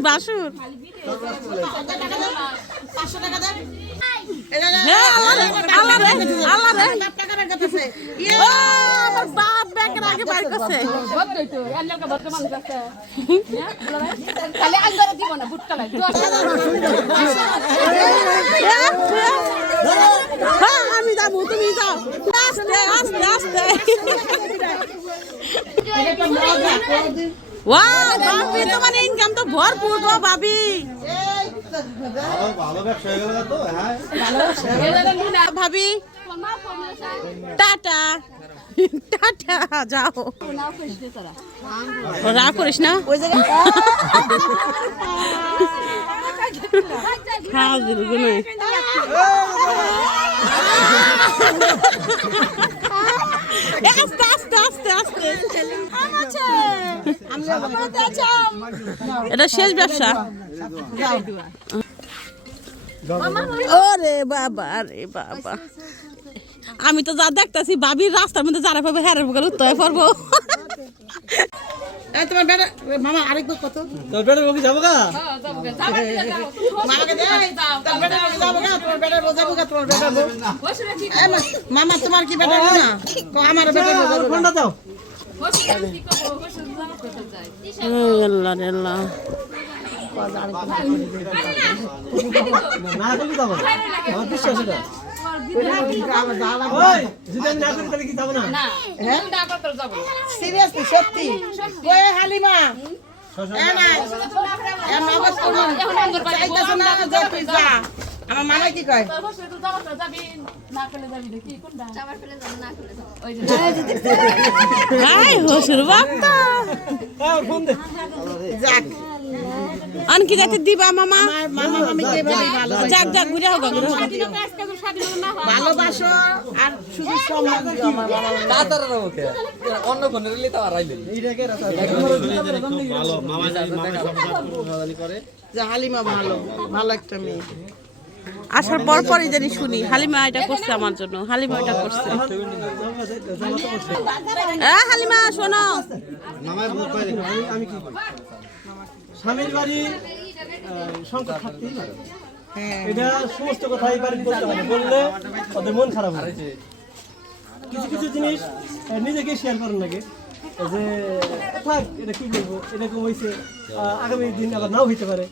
বাসুর বাপ ব্যাগের আগে বাইর করছে আমি যাবো তুমি যাও আস্তে আস্তে আস্তে वाह भाभी तुम्हारे इनकम तो भरपूर गो भाभी भाभी टाटा टाटा जाओ राग करिस ना हाँ बिल्कुल नहीं আস্তে আস্তে আস্তে আস্তে এটা শেষ ব্যবসা ওরে বাবা রে বাবা আমি তো যা দেখতেছি ভাবির রাস্তার মধ্যে যারা পাবো হেরার বগল উত্তর পড়বো তোমার বেটা মামা আরেকবার কত তোর বেটা বগি যাবো গা মামাকে দেই তোর বেটা বগি যাবো গা তোর বেটা বজাবো গা তোর বেটা মামা তোমার কি বেটা না তো আমার বেটা ফোনটা দাও আল্লাহ আল্লাহ না তুমি যাবো আমার বিশ্বাস এটা আমার মামা কি কয় আনকি যাতে দিবা মামা মামা মামি কে ভালো যাক যাক ঘুরে হোক ভালোবাসো আর শুধু সম্মান দিও আমার মামা তাতার ওকে অন্য ফোনে রিলে তো আরাইলে এইটাকে ভালো মামা সব করে যে হালিমা ভালো ভালো একটা মেয়ে আসার পর পরই জানি শুনি হালিমা এটা করছে আমার জন্য হালিমা এটা করছে হালিমা শোনো আমি কি করি স্বামীর বাড়ি সংকট থাকতেই পারে এটা সমস্ত কথাই বাড়ি বলতে হবে বললে ওদের মন খারাপ হয় কিছু কিছু জিনিস নিজেকে শেয়ার করার লাগে যে থাক এটা কি করবো এরকম হয়েছে আগামী দিন আবার নাও হইতে পারে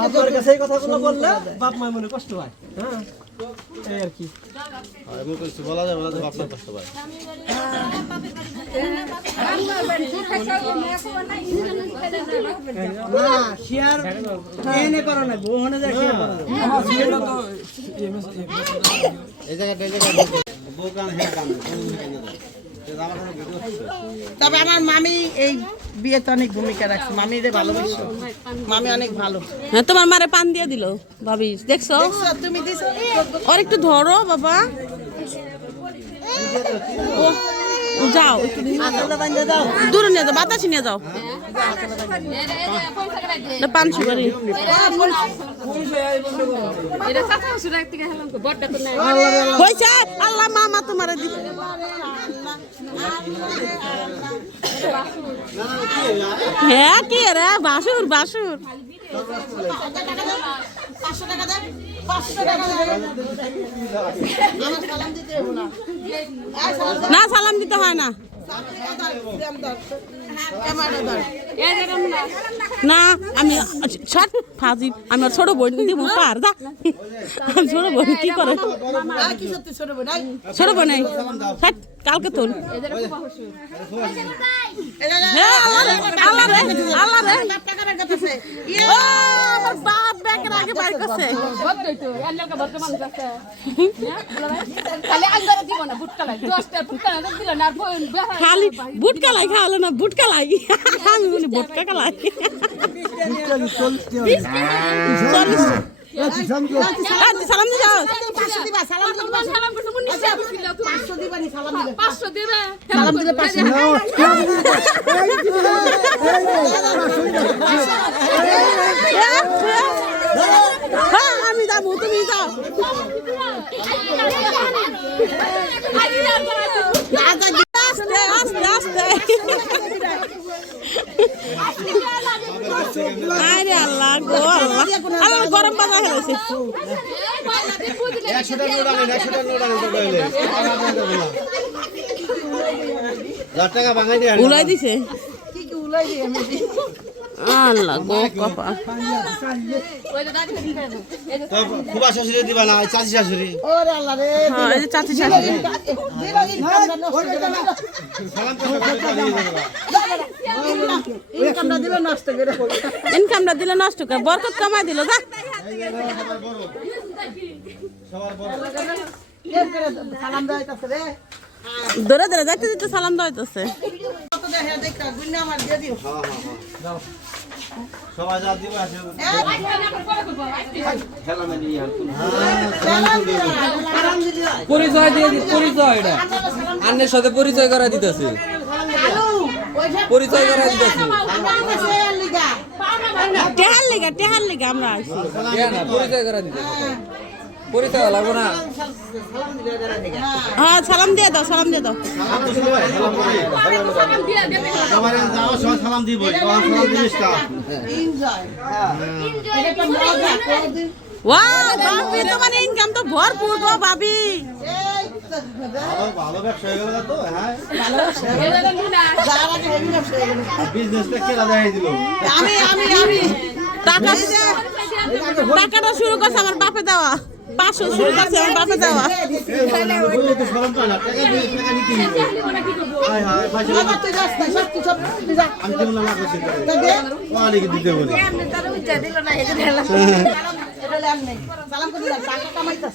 বাবার কাছে এই কথাগুলো বললে বাপ মায়ের মনে কষ্ট হয় হ্যাঁ এই আর কি বলা যায় বাপ মায়ের কষ্ট পায় শেয়ার এনে করো না বউনে যা শেয়ার করো এই জায়গাটা বউ কান হে কান তবে আমার মামি এই বিয়েতে অনেক ভূমিকা রাখছে মামি রে ভালোবাসো মামি অনেক ভালো হ্যাঁ তোমার মারে পান দিয়ে দিল ভাবি দেখছো তুমি দিছো আর একটু ধরো বাবা যাও দূরে নিয়ে যাও বাতাসে নিয়ে যাও পান সুপারি হয়েছে আল্লাহ মামা তোমার হ্যাঁ কি রে বাসুর বাসুর না সালাম দিতে হয় না না আমি ফাজি আমি ছোট বোন দিব পার দা ছোট বোন কি করে ছোট বোন কালকে তোল আমার বাপ ব্যাগের আগে বাইর করছে খালি বুটকা লাই খাওয়ালো না বুটকা লাই আমি বলি বুটকা কালাই সালাম দিয়ে যাও আমি যাবো তুমি যাও আস্তে আস্তে আস্তে আরে আল্লাহ গো আল্লাহ আল্লাহ গরম বাজা হয়েছে 100 টাকা নোট আনেন 100 টাকা নোট আনেন তো কইলে 10 টাকা ভাঙাই দিয়ে উলাই দিছে কি কি উলাই দিই আমি আল্লাহ গো কপা তো খুব শাশুড়ি দিবা না চাচি শাশুড়ি ওরে আল্লাহ রে হ্যাঁ এই যে চাচি শাশুড়ি সালাম তো ইনকামটা দিল নষ্ট করে ইনকামটা দিলে নষ্ট করে বরকত কামাই দিল যা সবার বড় সালাম দাইতাছে রে ধরে ধরে যাইতে যেতে সালাম দাইতেছে কত দেখে দেখা গুন্না আমার দিয়ে দিও হ্যাঁ যাও সবাই যা দিবা আছে খেলা নিয়ে আলহামদুলিল্লাহ পরিচয় দিয়ে দিই পরিচয় এটা আন্নের সাথে পরিচয় করা দিতেছে পরিচয় করা দিতেছে টেহার লিগা আমরা আইছি না পরিচয় করা দিতেছে পরিচয় লাগবো না হ্যাঁ সালাম দিয়ে দাও সালাম সবাই যাও সবাই সালাম দিব সালাম জিনিসটা এনজয় এটা তো মজা কোনদিন ওয়াও বাপি তোমার ইনকাম তো ভরপুর গো বাবি এই ভালো ব্যবসা হয়ে গেল তো হ্যাঁ যারা হেভি ব্যবসা হয়ে গেল। বিজনেসটা কেলা দেখাই দিল টাকাটা শুরু করছে আমার বাপে দেওয়া 500 শুরু করছে আমার বাপে দেওয়া বললে তো শরম পায় না টাকা দিয়ে টাকা নিতে হবে হায় হায় ফাইসে বাবা তুই যাস না সব কিছু তুই যা আমি কেমন না করছি তা দে ওয়ালিকে দিতে বলি এটা ল্যাম নেই সালাম করে না টাকা কামাইতাছ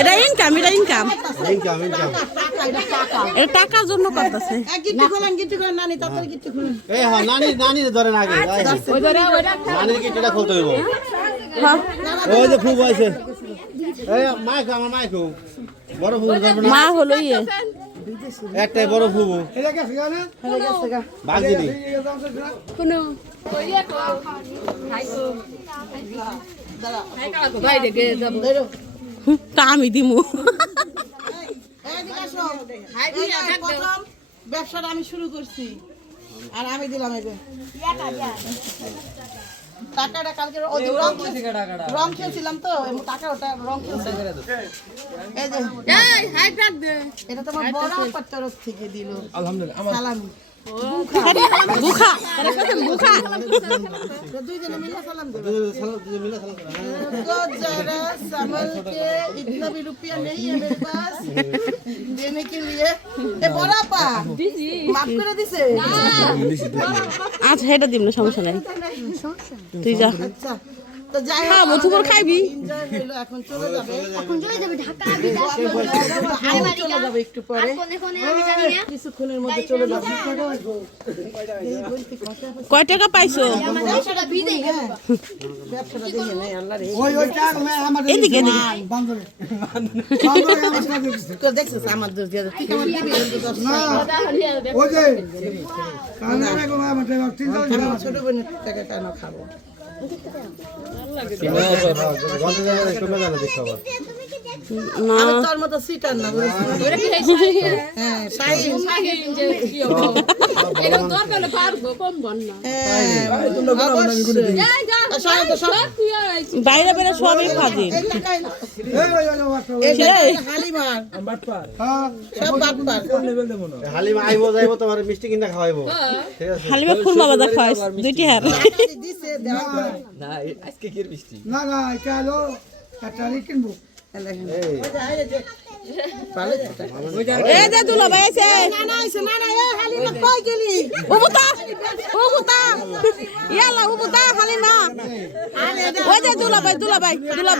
এটা ইনকাম ইনকাম টাকা এটা টাকা এটা টাকার জন্য করতেছে এক গিট্টু খোলেন নানি তাড়াতাড়ি গিট্টু খোলেন এই হ্যাঁ নানি ধরেন আগে নানির কি টেটা খুলতে হইব ওই যে ফুব আছে এই মাইক আমার মাইক বড় ফুব ধরব না মা হলো ইয়ে একটাই বড় ফুব হয়ে গেছে গা বাগদিনি ধরো তা আমি দিমু এদিকে আসো এই প্রথম ব্যবসাটা আমি শুরু করছি আর আমি দিলাম এই যে টাকাটা কালকে ওই যে রং খেলছিলাম তো টাকা ওটা রং খেলছি এই যে এটা তোমার বড় আপার তরফ থেকে দিল আলহামদুলিল্লাহ সালামি বুখা তারা কাছে বুখা দুইজনে মিলে সালাম দেবে जरा संभल के इतना भी रुपया नहीं है मेरे पास देने के लिए ए बड़ा पा माफ করে দিছে আচ্ছা এটা দিম না সমস্যা নাই তুই যা আচ্ছা তো যাই হোক খাবো তুই খাইবি এনজয় হলো এখন চলে যাবে ঢাকা আমি চলে যাবে একটু পরে কিছুক্ষণের মধ্যে চলে যাবে কয় টাকা পাইছো ব্যবসাটা দেখে নাই আল্লাহ রে এদিকে এদিকে তো দেখছিস আমার দোষ দিয়ে তুই কেমন দিবি আমার ছোট বোনের টাকা কেন খাবো না আমি তোর মতো সিটার না হ্যাঁ শাহিন বাইরে বেরে সবই খাজি হালিমার সব বাটপার হালিমা আইবো যাইবো তোমার মিষ্টি কিনা খাওয়াইবো ঠিক আছে হালিমা ফুল বাবা দা খাইছ দুইটি হার দিছে দেওয়া না আজকে কি মিষ্টি এ দে দুলা ভাই আছে না এ হালিমা কই গেলি উবুতা ইয়ালা উবুতা হালিমা ওই যে দুলা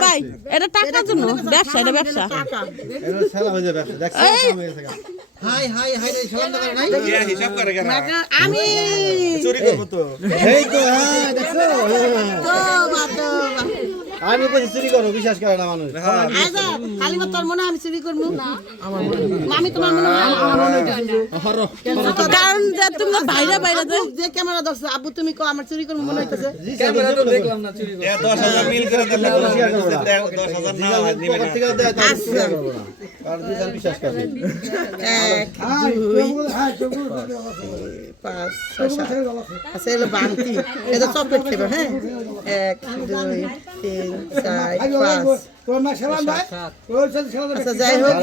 ভাই এটা টাকার জন্য ব্যবসা এটা ব্যবসা এর সালা হয়ে যাবে দেখছ হাই রে সালাম দাও নাই হিসাব করে কেন আমি চুরি করব তো এই তো হ্যাঁ দেখছো তো বাবা আর আমি কইছি চুরি করো বিশ্বাস করে না মানুষ আচ্ছা হালিমা তোর মনে হয় আমি চুরি করবো না আমি তোমার মনে হয় কারণ যে তুমি তো বাইরে বাইরে যে যে ক্যামেরা ধরছো আব্বু তুমি কো আমার চুরি করবো মনে হইতেছে ক্যামেরা তো দেখলাম না চুরি করে 10,000 মিল করে দিলে শেয়ার করব না 10,000 না নিবে না থেকে দেয় তো শেয়ার করব না কারণ দুজন বিশ্বাস করে 1 2 5 6 আচ্ছা এলো বান্তি এটা চকলেট খাবে হ্যাঁ 1 2 3 4 5 আচ্ছা যাই হোক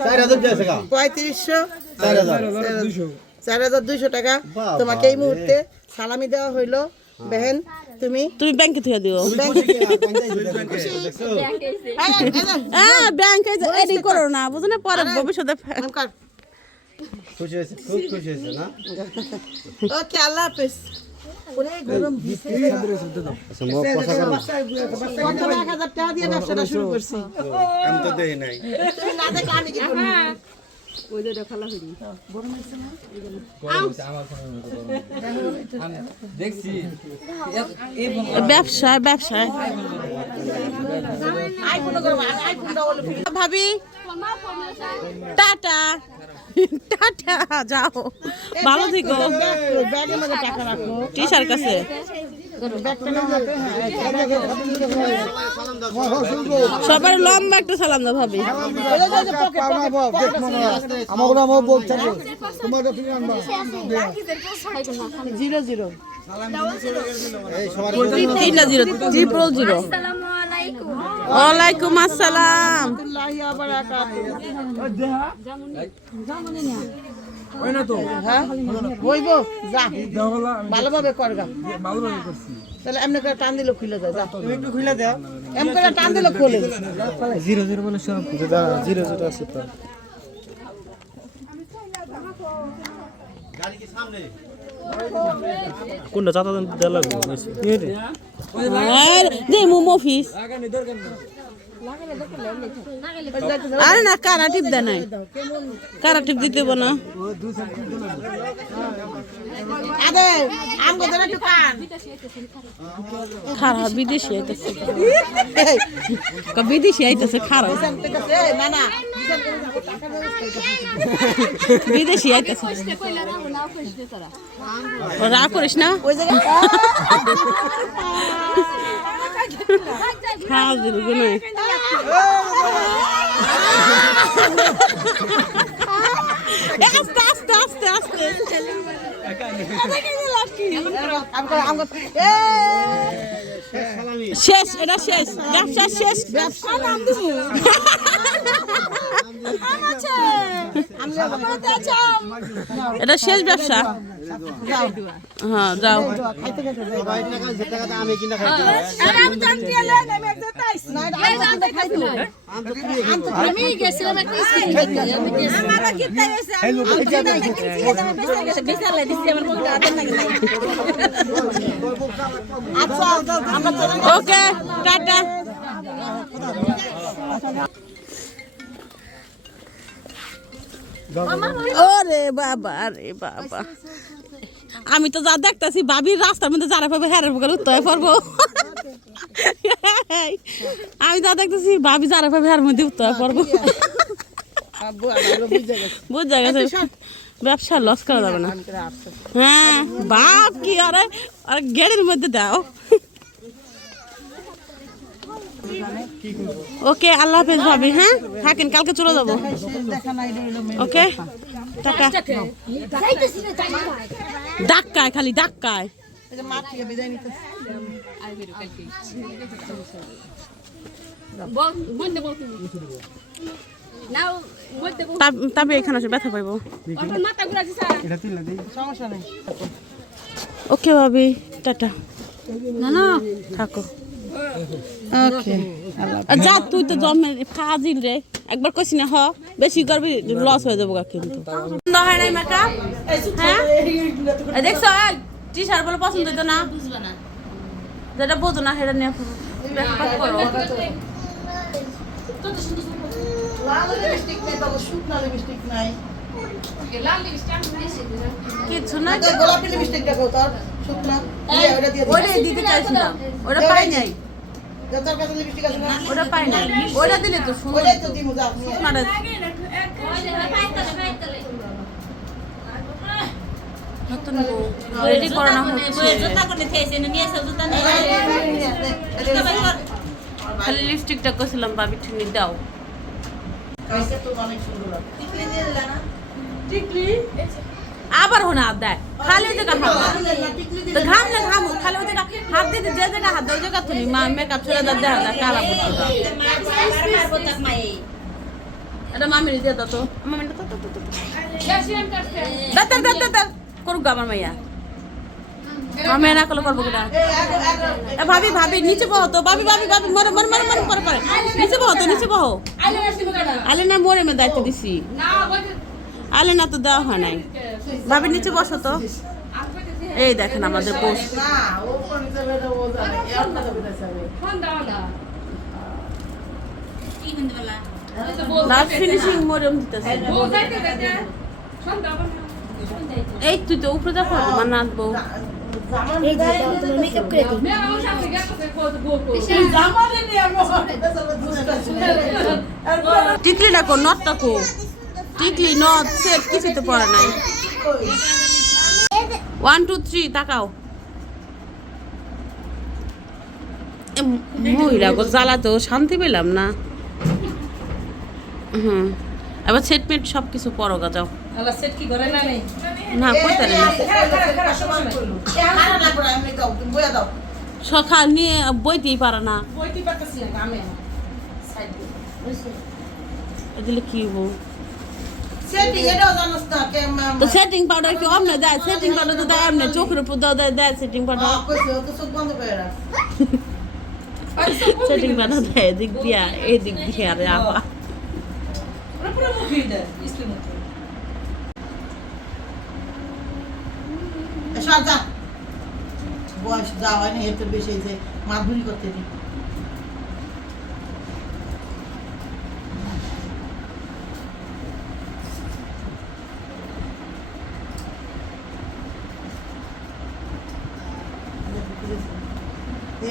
4,000 দিয়েছে গা 3500 4,000 4,200 টাকা তোমাকে এই মুহূর্তে সালামি দেওয়া হইলো বেহেন তুমি তুমি ব্যাংকে থেকে দিও হ্যাঁ ব্যাংকে এডি করো না বুঝো না পরে ভবিষ্যতে খুশি হয়েছে খুব খুশি হয়েছে না ওকে আল্লাহ হাফেজ ওরে গরম দিছে আচ্ছা মো পয়সা করো 1,000 টাকা দিয়ে ব্যবসাটা শুরু করছি আমি তো দেই নাই তুমি না দেখলে আমি কি করব ওই যে দেখালা হইনি আমি দেখছি ব্যবসায় ব্যবসায় আইফোন করব আইফোনটা হলো ভাবি টাটা টাটা যাও ভালো থেকো ব্যাগের মধ্যে টাকা রাখো টিশার কাছে ব্যাগটা নাও হাতে সবার লম্বা একটা সালাম দাও ভাবি জিরো জিরো এই সবার 3 0 0 ওয়ালাইকুম আসসালাম আল্লাহি ওয়া বারাকাতুহু হ্যাঁ হইব যা ভালোভাবে করগা তাহলে এমনি করে টান দিলে খুলে যায় যা তুমি একটু খুলে দাও এমনি করে টান দিলে খুলে 0 বলে সব 0 আছে তো গাড়ি কি সামনে কোনটা চাতা দেওয়া লাগবে আর দে মোমো অফিস আরে না কারা টিপ দেয় নাই কারা টিপ দিতে হবে না আরে আমগো ধরে একটু কান খারাপ বিদেশি আইতেছে বিদেশি আইতেছে খারাপ ঠিক আছে না না বিদেশি আইতেছে রা করিস না ওই জায়গা খাওয়া দিল গুলো আস্তে আস্তে আস্তে আস্তে শেষ এটা শেষ ব্যবসা শেষ ব্যবসা নাম দিব এটা শেষ ব্যবসা হ্যাঁ যাও সবাই টাকা যে টাকাটা আমি কিনা খাইতে আমি গেছিলাম একটা স্কিন খাইতে আমারও কিনতে গেছে বিশাল দিছি আমার মধ্যে আদর লাগে আচ্ছা আমরা ওকে টাটা ওরে বাবা রে বাবা আমি তো যা দেখতেছি ভাবির রাস্তার মধ্যে যারা পাবে হেরের বুকের উত্তর পড়বো আমি যা দেখতেছি ভাবি যারা পাবে হেরের মধ্যে উত্তর পড়বো বুঝা গেছে ব্যবসা লস করা যাবে না হ্যাঁ বাপ কি আরে আর গেড়ের মধ্যে দাও ওকে আল্লাহ হাফেজ ভাবি হ্যাঁ থাকেন কালকে চলে যাবো ওকে টাটা ডাক্কায় খালি ডাক্কায় তবে এখানে আসে ব্যথা পাইবো ওকে ভাবি টাটা না থাকো ওকে যা তুই তো জন্মে ফাজিল রে একবার কইছি না হ বেশি করবি লস হয়ে যাবো কিন্তু হয় নাই মেকআপ হ্যাঁ দেখছো টি শার্ট বলে পছন্দ হইতো না যেটা বোঝো না সেটা নিয়ে করো লাল লিপস্টিক নেই তবে শুকনো লিপস্টিক নাই কিছু না গোলাপি লিপস্টিকটা কো তোর শুকনা ওটা দিয়ে ওটা দিতে চাইছিলাম ওটা পাই নাই তোর কাছে লিপস্টিক আছে না ওটা পাই নাই ওটা দিলে তো সুন্দর ওটাই তো দিমু যা মানে নতুন রেডি করানো হচ্ছে খালি লিপস্টিকটা কইছিলাম ভাবি ঠিকই দাও কাছে তো অনেক সুন্দর টিকলি দিয়ে দিলা না টিকলি আবার হোনা দেয় খালি ওই জায়গা হাত তো ঘাম না ঘাম খালি ওই জায়গা হাত দিতে যে জায়গা হাত ওই জায়গা তুমি মা মেকআপ ছেড়ে দাও দেখা যায় কালা পড়ছে এটা মামির দিয়ে দাও তো মামিটা তো দাও করুক আমার মাইয়া আমি না করলে করবো কিনা ভাবি ভাবি নিচে বহ তো ভাবি ভাবি ভাবি মরে মরে মরে মরে পরে পরে নিচে বহ তো নিচে বহ আলে না মোরে মে দায়িত্ব দিছি আলে না তো দেওয়া হয় নাই ভাবি নিচে বসো তো এই দেখেন আমাদের বস না ও কোন যাবে না ও যাবে এর না যাবে না লাস্ট ফিনিশিং মোরম দিতেছে এই তুই তো উপরে দেখো তোমার নাচবো এই যে তুমি মেকআপ করে দিই টিকলিটা কো নটটা কো টিকলি নট সেট কিছু তো পড়া নাই 1 2 3 তাকাও মহিলা গো জ্বালা তো শান্তি পেলাম না এবার সেটমেট সব কিছু পরো গা যাও আলা সেট কি করে না নেই না কইতে না সকাল নিয়ে বইতেই পারে না বইতে পারতেছি না আমি সাইড এদিকে কি হবো সেটিং এটাও জানোস না কে তো সেটিং পাউডার কি অমনে দেয় সেটিং পাউডার তো দেয় অমনে চোখের উপর দেয় সেটিং পাউডার কইছে ও তো চোখ বন্ধ করে রাখ সেটিং পাউডার দেয় দিক দিয়া এই দিক দিয়া আরে আপা ওরা পুরো মুখে দেয় ইসলিম মতো এসব যা বয়স যা হয় না এত বেশি যে মাধুরী করতে দিই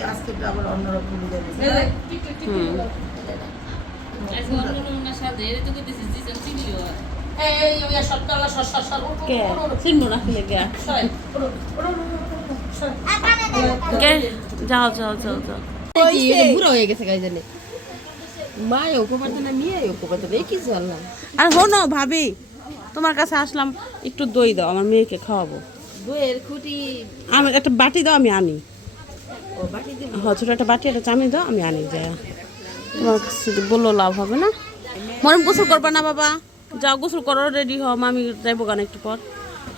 আজকে আবার অন্যরকম কে চিনবো না খেলে কে যাও যাও যাও যাও বুড়ো হয়ে গেছে গাই জানে মায়ে ওকে পারতে না মিয়ে ওকে পারতে না কি জানলাম আর হনো ভাবি তোমার কাছে আসলাম একটু দই দাও আমার মেয়েকে খাওয়াবো বইয়ের খুঁটি আমি একটা বাটি দাও আমি আনি ও বাটি দিব হ্যাঁ ছোটো একটা বাটি একটা চামি দাও আমি আনি যাই তোমার কাছে বললো লাভ হবে না মরম গোসল করবা না বাবা যাও গোসল করো রেডি হও আমি যাইবো গান একটু পর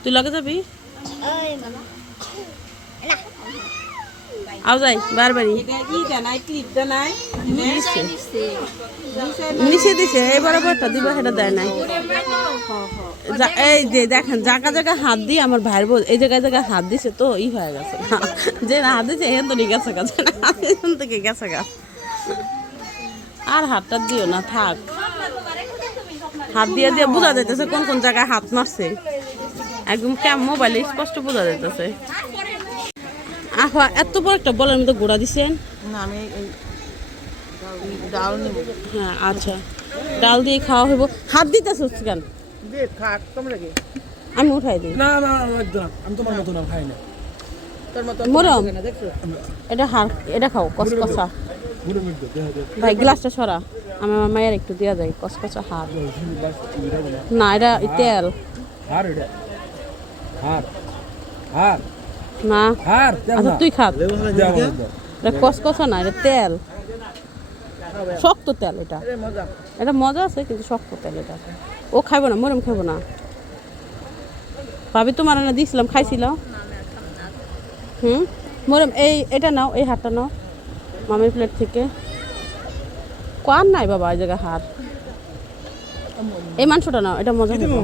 তুই লগে যাবি আও যাই বারবারই নিচে দিছে এবারে বড়টা দিবা সেটা দেয় নাই এই যে দেখেন জায়গা জায়গা হাত দিয়ে আমার ভাইয়ের বোন এই জায়গায় জায়গায় হাত দিছে তো ই হয়ে গেছে যে না হাত দিছে এখান তো গেছে গা এখান থেকে গেছে গা আর হাতটা দিও না থাক হাত দিয়ে দিয়ে বোঝা যাইতেছে কোন কোন জায়গায় হাত মারছে একদম মোবাইলে স্পষ্ট বোঝা যাইতেছে আহা এত বড় একটা বলের মধ্যে গোড়া দিছেন না আমি ডাল নেব হ্যাঁ আচ্ছা ডাল দিয়ে খাওয়া হইব হাত দিতেছ কেন দে খাট তোমরা কি আমি উঠাই দিই না না একদম আমি তোমার মতো না খাই না তোর মত মরম না দেখছো এটা হার এটা খাও কসকসা ভাই গ্লাসটা সরা আমার মায়ের একটু দেওয়া যায় কসকসা হার না এটা তেল হার এটা হার হার না হার আচ্ছা তুই খা এটা কসকসা না এটা তেল শক্ত তেল এটা এটা মজা আছে কিন্তু শক্ত তেল এটা ও খাইবো না মরম খাইবো না ভাবি তোমার না দিয়েছিলাম খাইছিল মরম এটা নাও এই হারটা নাও মামির প্লেট থেকে কোয়ার নাই বাবা এই জায়গায় হার এই মাংসটা নাও এটা মজা হবে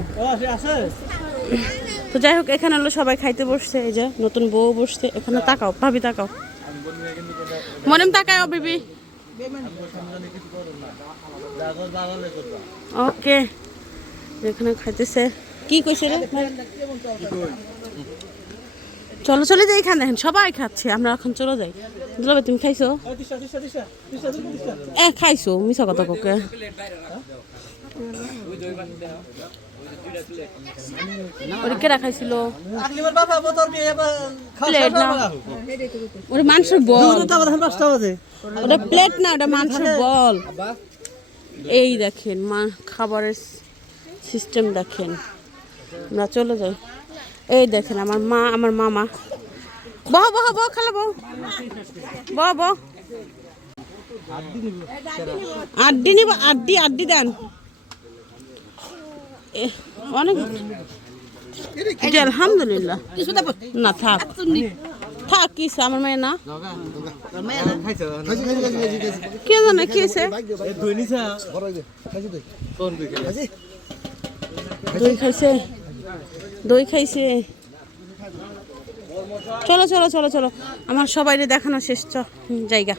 তো যাই হোক এখানে হলো সবাই খাইতে বসছে এই যে নতুন বউ বসছে এখানে তাকাও ভাবি তাকাও মরম তাকাও বিবি ওকে এখানে খাইতেছে কি কইছে রে চলো চলে যাই এখানে দেখেন সবাই খাচ্ছে আমরা এখন চলে যাই দুলাভাই তুমি খাইছো খাইছো মিছা কথা কোকে ওরে কে রাখাইছিল আকলিমার বাবা বোতল দিয়ে প্লেট না ওরে মাংসের বল ওটা প্লেট না ওটা মাংসের বল এই দেখেন মা খাবারের সিস্টেম দেখেন আমরা চলে যাই এই দেখেন আমার মা আমার মামা বহ বহ বহ খালা বহ বহ বহ আড্ডি নিব আড্ডি দেন অনেক এটা আলহামদুলিল্লাহ না থাক থাক কিস আমার মেয়ে না কে জানে কি হয়েছে দই খাইছে চলো চলো চলো চলো আমার সবাই দেখানো শেষ জায়গা